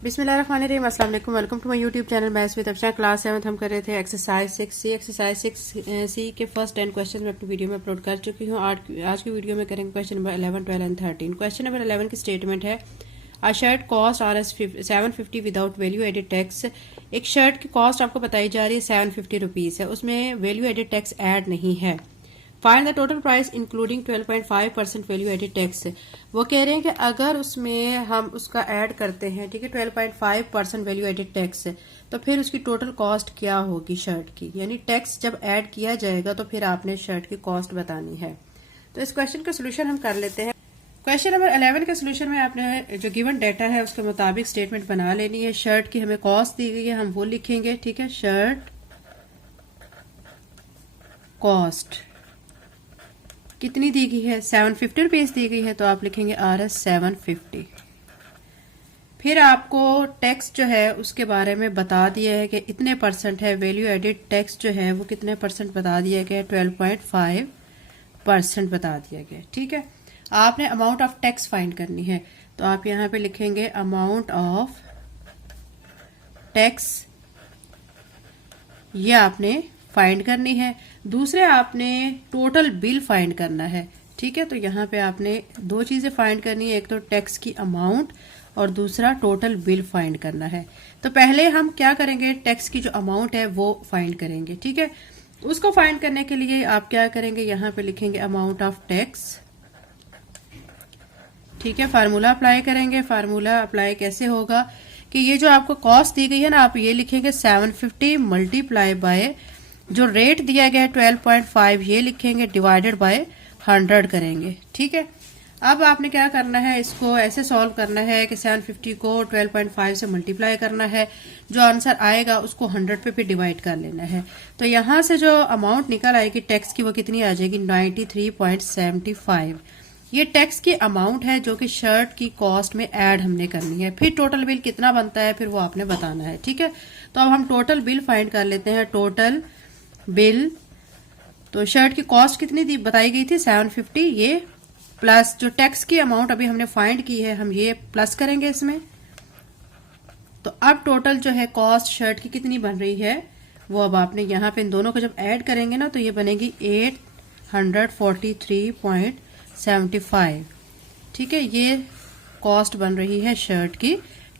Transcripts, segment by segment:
बिस्मिल्लाहिर्रहमानिर्रहीम, अस्सलाम वालेकुम। Welcome to my YouTube channel maths with Afsha. Class 7 हम कर रहे थे एक्सरसाइज 6C। एक्सरसाइज 6C के फर्स्ट 10 क्वेश्चन मैं अपनी वीडियो में अपलोड कर चुकी हूँ। आज की वीडियो में करेंगे question number 11, 12 and 13। Question number 11 की स्टेटमेंट है a shirt cost RS 750 without value added tax. एक शर्ट की कॉस्ट आपको बताई जा रही है 750 रुपीज़ है, उसमें वैल्यू एडेड टैक्स ऐड नहीं है। Find the total price including 12.5% value added tax. वो कह रहे हैं कि अगर उसमें हम उसका ऐड करते हैं, ठीक है, 12.5% वैल्यू एडेड टैक्स, तो फिर उसकी टोटल कॉस्ट क्या होगी शर्ट की। यानी टैक्स जब ऐड किया जाएगा तो फिर आपने शर्ट की कॉस्ट बतानी है। तो इस क्वेश्चन का सोल्यूशन हम कर लेते हैं। क्वेश्चन नंबर 11 के सोल्यूशन में आपने जो गिवन डाटा है उसके मुताबिक स्टेटमेंट बना लेनी है। शर्ट की हमें कॉस्ट दी गई है, हम वो लिखेंगे, ठीक है। शर्ट कॉस्ट कितनी दी गई है, 750 रुपीज दी गई है, तो आप लिखेंगे RS 750। फिर आपको टैक्स जो है उसके बारे में बता दिया है कि इतने परसेंट है। वैल्यू एडिड टैक्स जो है वो कितने परसेंट बता दिया गया है, 12.5% बता दिया गया, ठीक है। आपने अमाउंट ऑफ टैक्स फाइंड करनी है, तो आप यहाँ पे लिखेंगे अमाउंट ऑफ टैक्स, ये आपने फाइंड करनी है। दूसरे आपने टोटल बिल फाइंड करना है, ठीक है। तो यहाँ पे आपने दो चीजें फाइंड करनी है, एक तो टैक्स की अमाउंट और दूसरा टोटल बिल फाइंड करना है। तो पहले हम क्या करेंगे, टैक्स की जो अमाउंट है वो फाइंड करेंगे, ठीक है। उसको फाइंड करने के लिए आप क्या करेंगे, यहाँ पे लिखेंगे अमाउंट ऑफ टैक्स, ठीक है। फार्मूला अप्लाई करेंगे। फार्मूला अप्लाई कैसे होगा कि ये जो आपको कॉस्ट दी गई है ना, आप ये लिखेंगे 750 मल्टीप्लाई बाय जो रेट दिया गया है 12.5, ये लिखेंगे डिवाइडेड बाय 100 करेंगे, ठीक है। अब आपने क्या करना है, इसको ऐसे सॉल्व करना है कि 750 को 12.5 से मल्टीप्लाई करना है, जो आंसर आएगा उसको 100 पे भी डिवाइड कर लेना है। तो यहां से जो अमाउंट निकल आएगी टैक्स की वो कितनी आ जाएगी, 93.75। ये टैक्स की अमाउंट है जो कि शर्ट की कॉस्ट में ऐड हमने करनी है। फिर टोटल बिल कितना बनता है फिर वो आपने बताना है, ठीक है। तो अब हम टोटल बिल फाइंड कर लेते हैं। टोटल बिल, तो शर्ट की कॉस्ट कितनी थी बताई गई थी 750, ये प्लस जो टैक्स की अमाउंट अभी हमने फाइंड की है हम ये प्लस करेंगे इसमें। तो अब टोटल जो है कॉस्ट शर्ट की कितनी बन रही है वो अब आपने यहाँ पे इन दोनों को जब ऐड करेंगे ना तो ये बनेगी 843.75, ठीक है। ये कॉस्ट बन रही है शर्ट की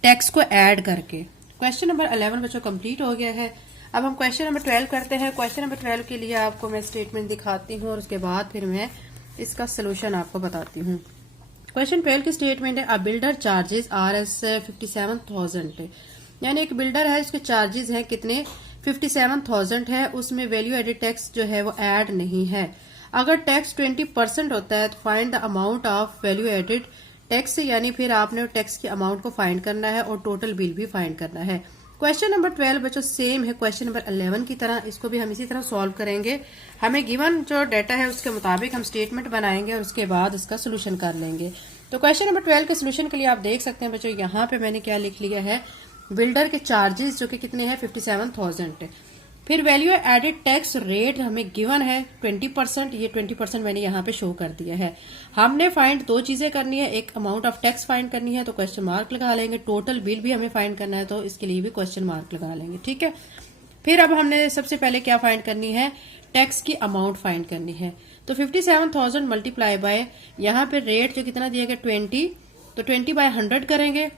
टैक्स को ऐड करके। क्वेश्चन नंबर 11 बच्चों कंप्लीट हो गया है। अब हम क्वेश्चन नंबर 12 करते हैं। क्वेश्चन नंबर 12 के लिए आपको मैं स्टेटमेंट दिखाती हूँ और उसके बाद फिर मैं इसका सोल्यूशन आपको बताती हूँ। क्वेश्चन 12 की स्टेटमेंट है, अ बिल्डर चार्जेस RS 57,000। यानी एक बिल्डर है उसके चार्जेस हैं कितने, 57,000 है, उसमें वैल्यू एडेड टैक्स जो है वो ऐड नहीं है। अगर टैक्स 20% होता है तो find the amount of value added tax, यानी फिर आपने टैक्स की अमाउंट को फाइंड करना है और टोटल बिल भी फाइंड करना है। क्वेश्चन नंबर 12 बच्चों सेम है क्वेश्चन नंबर 11 की तरह, इसको भी हम इसी तरह सॉल्व करेंगे। हमें गिवन जो डाटा है उसके मुताबिक हम स्टेटमेंट बनाएंगे और उसके बाद इसका सोल्यूशन कर लेंगे। तो क्वेश्चन नंबर 12 के सोल्यूशन के लिए आप देख सकते हैं बच्चों, यहाँ पे मैंने क्या लिख लिया है, बिल्डर के चार्जेस जो कि कितने हैं 57,000। फिर वैल्यू एडेड टैक्स रेट हमें गिवन है 20%, ये 20% मैंने यहाँ पे शो कर दिया है। हमने फाइंड दो चीजें करनी है, एक अमाउंट ऑफ टैक्स फाइंड करनी है तो क्वेश्चन मार्क लगा लेंगे, टोटल बिल भी हमें फाइंड करना है तो इसके लिए भी क्वेश्चन मार्क लगा लेंगे, ठीक है। फिर अब हमने सबसे पहले क्या फाइंड करनी है, टैक्स की अमाउंट फाइंड करनी है। तो 57,000 मल्टीप्लाई बाय यहाँ पे रेट जो कितना दिया गया 20, तो 20 बाय 100 करेंगे।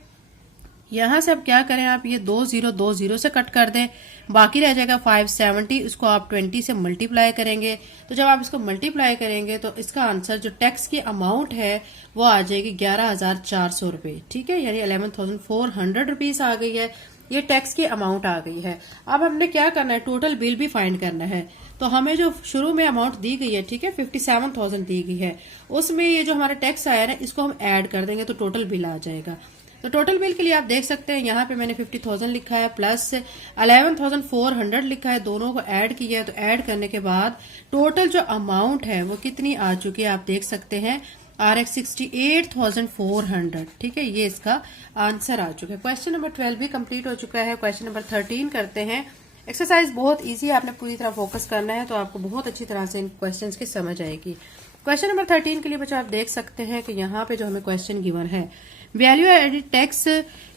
यहां से अब क्या करें, आप ये 2 0 से कट कर दें, बाकी रह जाएगा 570, इसको आप 20 से मल्टीप्लाई करेंगे। तो जब आप इसको मल्टीप्लाई करेंगे तो इसका आंसर जो टैक्स की अमाउंट है वो आ जाएगी 11,400 रुपए, ठीक है। यानी 11,400 रुपीज आ गई है, ये टैक्स की अमाउंट आ गई है। अब हमने क्या करना है, टोटल बिल भी फाइंड करना है। तो हमें जो शुरू में अमाउंट दी गई है, ठीक है, 57,000 दी गई है, उसमें ये जो हमारा टैक्स आया ना इसको हम ऐड कर देंगे तो टोटल बिल आ जाएगा। तो टोटल बिल के लिए आप देख सकते हैं यहाँ पे मैंने 50,000 लिखा है प्लस 11,400 लिखा है, दोनों को ऐड किया है। तो ऐड करने के बाद टोटल जो अमाउंट है वो कितनी आ चुकी है आप देख सकते हैं, RX 68,400, ठीक है। ये इसका आंसर आ चुका है। क्वेश्चन नंबर 12 भी कंप्लीट हो चुका है। क्वेश्चन नंबर 13 करते हैं। एक्सरसाइज बहुत ईजी है, आपने पूरी तरह फोकस करना है तो आपको बहुत अच्छी तरह से इन क्वेश्चन की समझ आएगी। क्वेश्चन नंबर 13 के लिए बच्चों आप देख सकते हैं कि यहाँ पे जो हमें क्वेश्चन गिवन है, वैल्यू एडेड टैक्स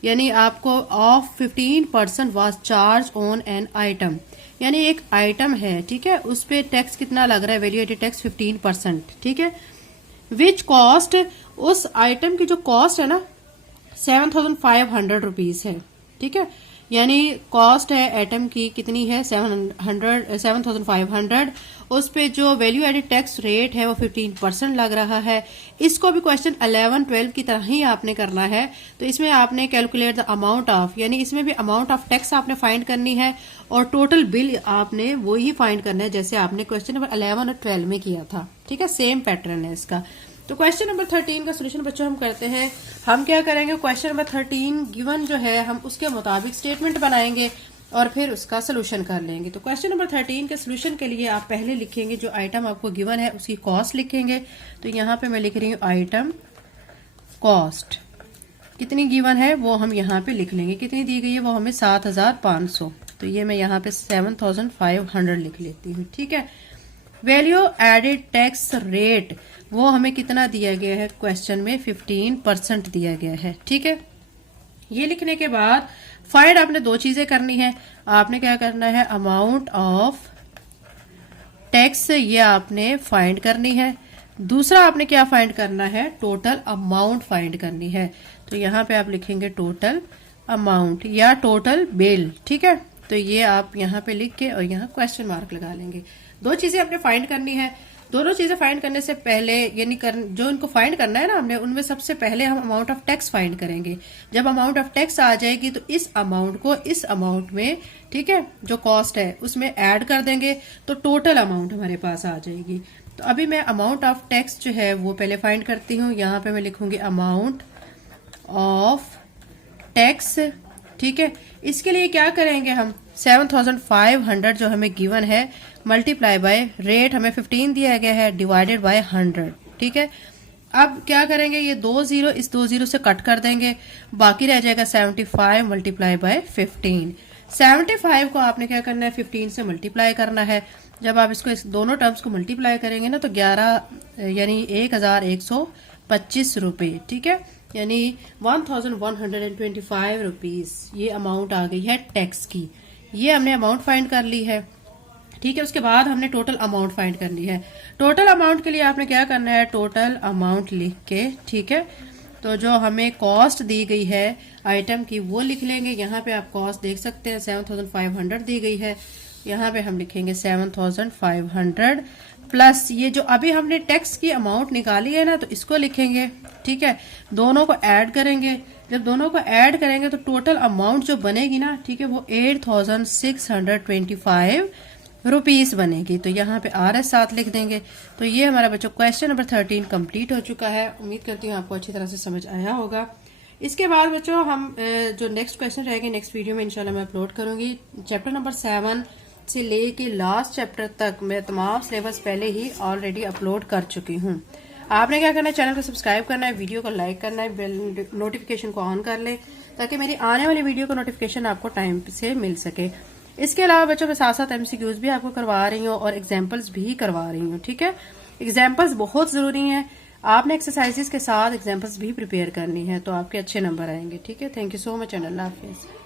यानी आपको of 15% was charge on an item, यानी एक आइटम है, ठीक है, उस पे टैक्स कितना लग रहा है, वैल्यू एडेड टैक्स 15%, ठीक है। विच कॉस्ट, उस आइटम की जो कॉस्ट है ना 7,500 रुपीज है, ठीक है, यानी कॉस्ट है आइटम की कितनी है 7,500, उस पे जो वैल्यू एडेड टैक्स रेट है वो 15% लग रहा है। इसको भी क्वेश्चन 11, 12 की तरह ही आपने करना है। तो इसमें आपने कैलकुलेट द अमाउंट ऑफ, यानी इसमें भी अमाउंट ऑफ टैक्स आपने फाइंड करनी है और टोटल बिल आपने वो ही फाइंड करना है जैसे आपने क्वेश्चन नंबर 11 और 12 में किया था, ठीक है, सेम पैटर्न है इसका। तो क्वेश्चन नंबर 13 का सोल्यूशन बच्चों हम करते हैं। हम क्या करेंगे, क्वेश्चन नंबर 13 गिवन जो है हम उसके मुताबिक स्टेटमेंट बनाएंगे और फिर उसका सोल्यूशन कर लेंगे। तो क्वेश्चन नंबर 13 के सोल्यूशन के लिए आप पहले लिखेंगे जो आइटम आपको गिवन है उसकी कॉस्ट लिखेंगे। तो यहाँ पे मैं लिख रही हूँ आइटम कॉस्ट कितनी गिवन है वो हम यहाँ पे लिख लेंगे, कितनी दी गई है वो हमें 7,500, तो ये मैं यहाँ पे 7,500 लिख लेती हूँ, ठीक है। वैल्यू एडेड टैक्स रेट वो हमें कितना दिया गया है क्वेश्चन में 15% दिया गया है, ठीक है। ये लिखने के बाद फाइंड आपने दो चीजें करनी है, आपने क्या करना है अमाउंट ऑफ टैक्स ये आपने फाइंड करनी है, दूसरा आपने क्या फाइंड करना है टोटल अमाउंट फाइंड करनी है। तो यहाँ पे आप लिखेंगे टोटल अमाउंट या टोटल बिल, ठीक है। तो ये आप यहाँ पे लिख के और यहाँ क्वेश्चन मार्क लगा लेंगे। दो चीजें आपने फाइंड करनी है, दोनों चीजें फाइंड करने से पहले यानी जो इनको फाइंड करना है ना हमने, उनमें सबसे पहले हम अमाउंट ऑफ टैक्स फाइंड करेंगे। जब अमाउंट ऑफ टैक्स आ जाएगी तो इस अमाउंट को इस अमाउंट में, ठीक है, जो कॉस्ट है उसमें ऐड कर देंगे तो टोटल अमाउंट हमारे पास आ जाएगी। तो अभी मैं अमाउंट ऑफ टैक्स जो है वो पहले फाइंड करती हूँ। यहाँ पे मैं लिखूंगी अमाउंट ऑफ टैक्स, ठीक है। इसके लिए क्या करेंगे हम 7,500 जो हमें गिवन है मल्टीप्लाई बाय रेट हमें 15 दिया गया है डिवाइडेड बाय 100, ठीक है। अब क्या करेंगे ये 2 0 इस 2 0 से कट कर देंगे, बाकी रह जाएगा 75 मल्टीप्लाई बाय 15। 75 को आपने क्या करना है 15 से मल्टीप्लाई करना है। जब आप इसको इस दोनों टर्म्स को मल्टीप्लाई करेंगे ना तो 11 यानी 1,125 रुपए, ठीक है, यानी 1,125 रुपीज ये अमाउंट आ गई है टैक्स की। ये हमने अमाउंट फाइंड कर ली है, ठीक है। उसके बाद हमने टोटल अमाउंट फाइंड करनी है। टोटल अमाउंट के लिए आपने क्या करना है टोटल अमाउंट लिख के, ठीक है, तो जो हमें कॉस्ट दी गई है आइटम की वो लिख लेंगे। यहाँ पे आप कॉस्ट देख सकते हैं 7,500 दी गई है, यहाँ पे हम लिखेंगे 7,500 प्लस ये जो अभी हमने टैक्स की अमाउंट निकाली है ना तो इसको लिखेंगे, ठीक है। दोनों को ऐड करेंगे, जब दोनों को ऐड करेंगे तो टोटल अमाउंट जो बनेगी ना, ठीक है, वो 8,625 रुपीस बनेगी। तो यहाँ पे RS साथ लिख देंगे। तो ये हमारा बच्चों क्वेश्चन नंबर 13 कंप्लीट हो चुका है। उम्मीद करती हूँ आपको अच्छी तरह से समझ आया होगा। इसके बाद बच्चों हम जो नेक्स्ट क्वेश्चन रहेंगे नेक्स्ट वीडियो में इंशाल्लाह मैं अपलोड करूंगी। चैप्टर नंबर 7 से लेके लास्ट चैप्टर तक मैं तमाम सिलेबस पहले ही ऑलरेडी अपलोड कर चुकी हूँ। आपने क्या करना है चैनल को सब्सक्राइब करना है, वीडियो को लाइक करना है, बेल नोटिफिकेशन को ऑन कर ले ताकि मेरी आने वाली वीडियो का नोटिफिकेशन आपको टाइम से मिल सके। इसके अलावा बच्चों मैं साथ साथ MCQs भी आपको करवा रही हूँ और एग्जाम्पल्स भी करवा रही हूँ, ठीक है। एग्जाम्पल्स बहुत जरूरी हैं, आपने एक्सरसाइजेस के साथ एग्जाम्पल्स भी प्रिपेयर करनी है तो आपके अच्छे नंबर आएंगे, ठीक है। Thank you so much and Allah Hafiz.